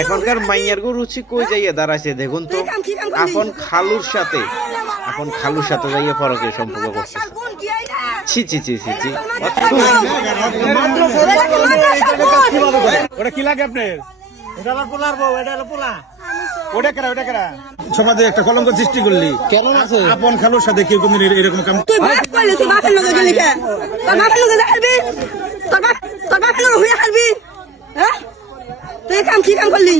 এখনকার মাইয়ার গো রুচি কই যাইয়া দাঁড়াইছে দেখুন তো। এখন খালুর সাথে যাইয়া পরকীয় সম্পর্ক করতেছে। ছি ছি ছি ছি ছি। ওটা কি লাগে আপনার? সমাজে একটা কলঙ্ক সৃষ্টি করলি কেন? আপন খালুর সাথে কেউ কোনদিন এরকম কাম তুই বাপ কইলি তুই বাপের লগে গেলি কে? তোর বাপের লগে যাবি? তোর বাপের লগে হইয়া খাবি? হ্যাঁ? তুই কি কাম করলি?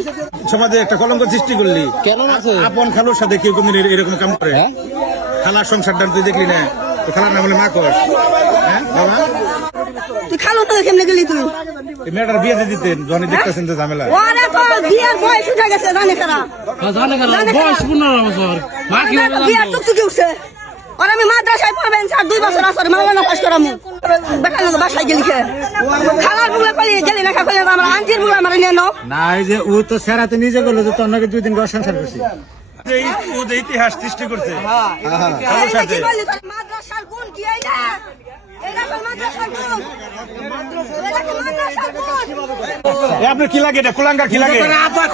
সমাজে একটা কলঙ্ক সৃষ্টি করলি কেন? আপন খালুর সাথে কেউ কোনদিন এরকম কাম করে? খালার সংসারটা তুই দেখলি না? তো খালার নাম হলে মা কস। হ্যাঁ বাবা, তুই খালু তো কেমনে গেলি তুই? মেয়েটার বিয়ে দিয়ে দিতেন যখন দেখতেছেন যে ঝামেলা। ওরে তো বিয়ের বয়স উঠে গেছে জানে কারা? বয়স 15 বছর মা কি বিয়ের টুকটুকি উঠছে। আর আমি মাদ্রাসায় পড়বেন 2 বছর আসরে মাওলানা পাস করামু। বেটার লোক বাসায় গেলি কে? খালার বুলে কলি গেলি না কলি আমরা আঞ্জির বুলে আমরা নিয়ে নাও। না এই যে ও তো সেরাতে নিজে করলো যে তোর নাকি 2 দিন ঘর সংসার করছি। ও যে ইতিহাস সৃষ্টি করছে খালুর সাথে। মাদ্রাসার গুণ কি এইটা? এইটা তো মাদ্রাসার গুণ। মাদ্রাসার গুণ। আপনার কি লাগে? এটা কুলাঙ্গার কি লাগে? আপনার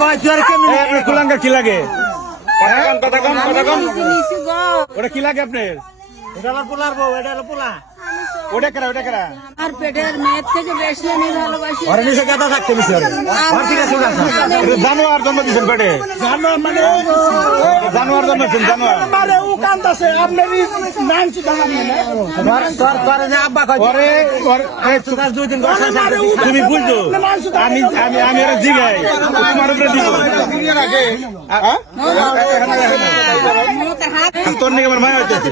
কুলাঙ্গার কি লাগে? কথা কম। ওটা কি লাগে আপনার? ওটা কেরা? আর পেটের মেয়ের থেকে বেশি আমি ভালোবাসি। ওরা নিচে গাদা থাকতে নিচে জানোয়ার জন্ম দিচ্ছেন পেটে। জানোয়ার জন্মেছেন জানোয়ার। তুমি বুঝছো আমি এরা জিগাই তোমার উপরে দিব। তোর নাকি আমার মায়া হইতেছে।